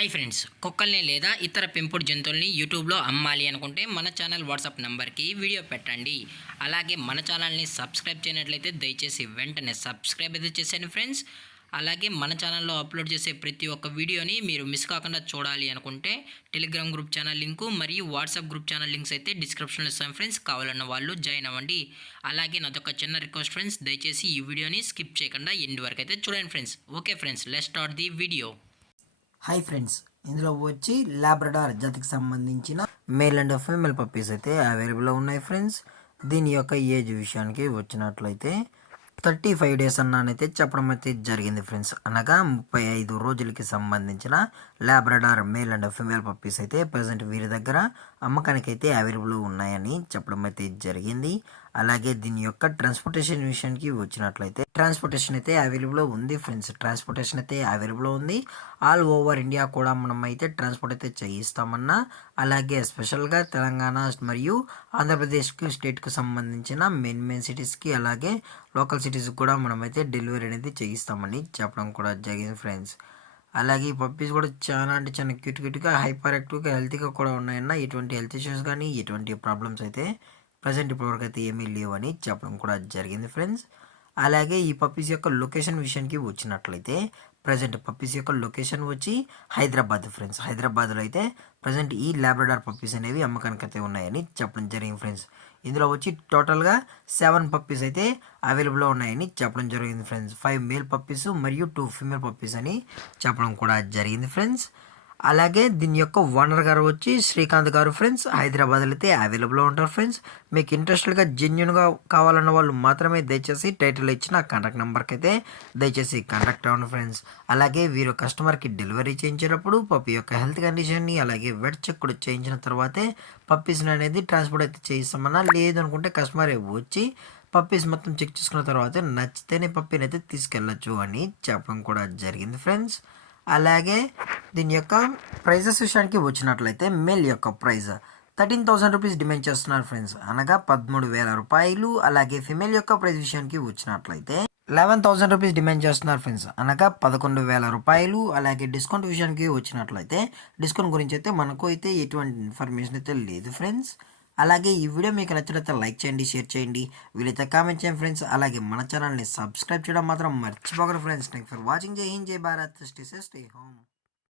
Hi friends, కుక్కల్ని లేదా ఇతర పెంపుడు జంతువుల్ని యూట్యూబ్లో అమ్మాలి అనుకుంటే మన ఛానల్ వాట్సాప్ నెంబర్కి వీడియో పెట్టండి. అలాగే మన ఛానల్ని సబ్స్క్రైబ్ చేయనట్లయితే దయచేసి వెంటనే సబ్స్క్రైబ్ అయితే చేసేయండి ఫ్రెండ్స్. అలాగే మన ఛానల్లో అప్లోడ్ చేసే ప్రతి ఒక్క వీడియోని మీరు మిస్ కాకుండా చూడాలి అనుకుంటే టెలిగ్రామ్ గ్రూప్ ఛానల్ లింకు మరియు వాట్సాప్ గ్రూప్ ఛానల్ లింక్స్ అయితే డిస్క్రిప్షన్లో ఇస్తాను ఫ్రెండ్స్. కావాలన్న వాళ్ళు జాయిన్ అవ్వండి. అలాగే నాదొక చిన్న రిక్వెస్ట్ ఫ్రెండ్స్, దయచేసి ఈ వీడియోని స్కిప్ చేయకుండా ఎండ్ వరకు అయితే చూడండి friends. Okay friends, let's start the video. Hi friends, ఇందులో వచ్చి లాబ్రడార్ జాతికి సంబంధించిన మేల్ అండ్ ఫీమేల్ పప్పీస్ అయితే అవైలబుల్లో ఉన్నాయి ఫ్రెండ్స్. దీని యొక్క ఏజ్ విషయానికి వచ్చినట్లయితే 35 డేస్ అన్నానైతే చెప్పడం అయితే జరిగింది ఫ్రెండ్స్. అనగా 35 రోజులకి సంబంధించిన Labrador male and female puppies అయితే ప్రజెంట్ వీరి దగ్గర అమ్మకానికి అయితే అవైలబుల్ ఉన్నాయని చెప్పడం అయితే జరిగింది. అలాగే దీని యొక్క ట్రాన్స్పోర్టేషన్ విషయానికి వచ్చినట్లయితే ట్రాన్స్పోర్టేషన్ అయితే అవైలబుల్ ఉంది ఫ్రెండ్స్. ట్రాన్స్పోర్టేషన్ అయితే అవైలబుల్ ఉంది. ఆల్ ఓవర్ ఇండియా కూడా మనం అయితే ట్రాన్స్పోర్ట్ అయితే చేయిస్తామన్నా. అలాగే స్పెషల్గా తెలంగాణ మరియు ఆంధ్రప్రదేశ్కి స్టేట్కి సంబంధించిన మెయిన్ సిటీస్కి అలాగే లోకల్ సిటీస్కి కూడా మనమైతే డెలివరీ అనేది చేయిస్తామని చెప్పడం కూడా జరిగింది ఫ్రెండ్స్. అలాగే ఈ పప్పీస్ కూడా చాలా అంటే చాలా క్యూట్గా హైపర్ యాక్టివ్గా హెల్తీగా కూడా ఉన్నాయన్న. ఎటువంటి హెల్త్ ఇష్యూస్ కానీ ఎటువంటి ప్రాబ్లమ్స్ అయితే ప్రజెంట్ ఇప్పటివరకు అయితే ఏమీ లేవని చెప్పడం కూడా జరిగింది ఫ్రెండ్స్. అలాగే ఈ పప్పీస్ యొక్క లొకేషన్ విషయానికి వచ్చినట్లయితే ప్రజెంట్ పప్పీస్ యొక్క లొకేషన్ వచ్చి హైదరాబాద్ ఫ్రెండ్స్. హైదరాబాద్లో అయితే ప్రజెంట్ ఈ లాబ్రడార్ పప్పీస్ అనేవి అమ్మకానికి అయితే ఉన్నాయని చెప్పడం జరిగింది ఫ్రెండ్స్. ఇందులో వచ్చి టోటల్గా 7 పప్పీస్ అయితే అవైలబుల్లో ఉన్నాయని చెప్పడం జరిగింది ఫ్రెండ్స్. 5 మేల్ పప్పీస్ మరియు 2 ఫీమేల్ పప్పీస్ అని చెప్పడం కూడా జరిగింది ఫ్రెండ్స్. అలాగే దీని యొక్క ఓనర్ గారు వచ్చి శ్రీకాంత్ గారు ఫ్రెండ్స్. హైదరాబాద్లో అయితే అవైలబుల్లో ఉంటారు ఫ్రెండ్స్. మీకు ఇంట్రెస్టెడ్గా జెన్యున్గా కావాలన్న వాళ్ళు మాత్రమే దయచేసి టైటిల్ ఇచ్చిన కాంటాక్ట్ నెంబర్కి అయితే దయచేసి కాంటాక్ట్ అవ్వండి ఫ్రెండ్స్. అలాగే వీరు కస్టమర్కి డెలివరీ చేయించేటప్పుడు పప్పి యొక్క హెల్త్ కండిషన్ని అలాగే వెట్ చెక్ కూడా చేయించిన తర్వాతే పప్పీస్ని అనేది ట్రాన్స్పోర్ట్ అయితే చేయిస్తామన్నా. లేదు అనుకుంటే కస్టమర్ వచ్చి పప్పీస్ మొత్తం చెక్ చేసుకున్న తర్వాత నచ్చితేనే పప్పీని అయితే తీసుకెళ్ళచ్చు అని చెప్పడం కూడా జరిగింది ఫ్రెండ్స్. అలాగే దీని యొక్క ప్రైజెస్ విషయానికి వచ్చినట్లయితే మేల్ యొక్క ప్రైజ్ 13,000 రూపీస్ డిమాండ్ చేస్తున్నారు ఫ్రెండ్స్, అనగా 13,000 రూపాయలు. అలాగే ఫిమేల్ యొక్క ప్రైజ్ విషయానికి వచ్చినట్లయితే 11,000 రూపీస్ డిమాండ్ చేస్తున్నారు ఫ్రెండ్స్, అనగా 11,000 రూపాయలు. అలాగే డిస్కౌంట్ విషయానికి వచ్చినట్లయితే డిస్కౌంట్ గురించి అయితే మనకు అయితే ఎటువంటి ఇన్ఫర్మేషన్ అయితే లేదు ఫ్రెండ్స్. అలాగే ఈ వీడియో మీకు నచ్చినట్లయితే లైక్ చేయండి, షేర్ చేయండి, వీలైతే కామెంట్ చేయండి ఫ్రెండ్స్. అలాగే మన ఛానల్ని సబ్స్క్రైబ్ చేయడం మాత్రం మర్చిపోకండి ఫ్రెండ్స్. Thank for watching. జై హింద్, జై Bharat, stay safe, stay home.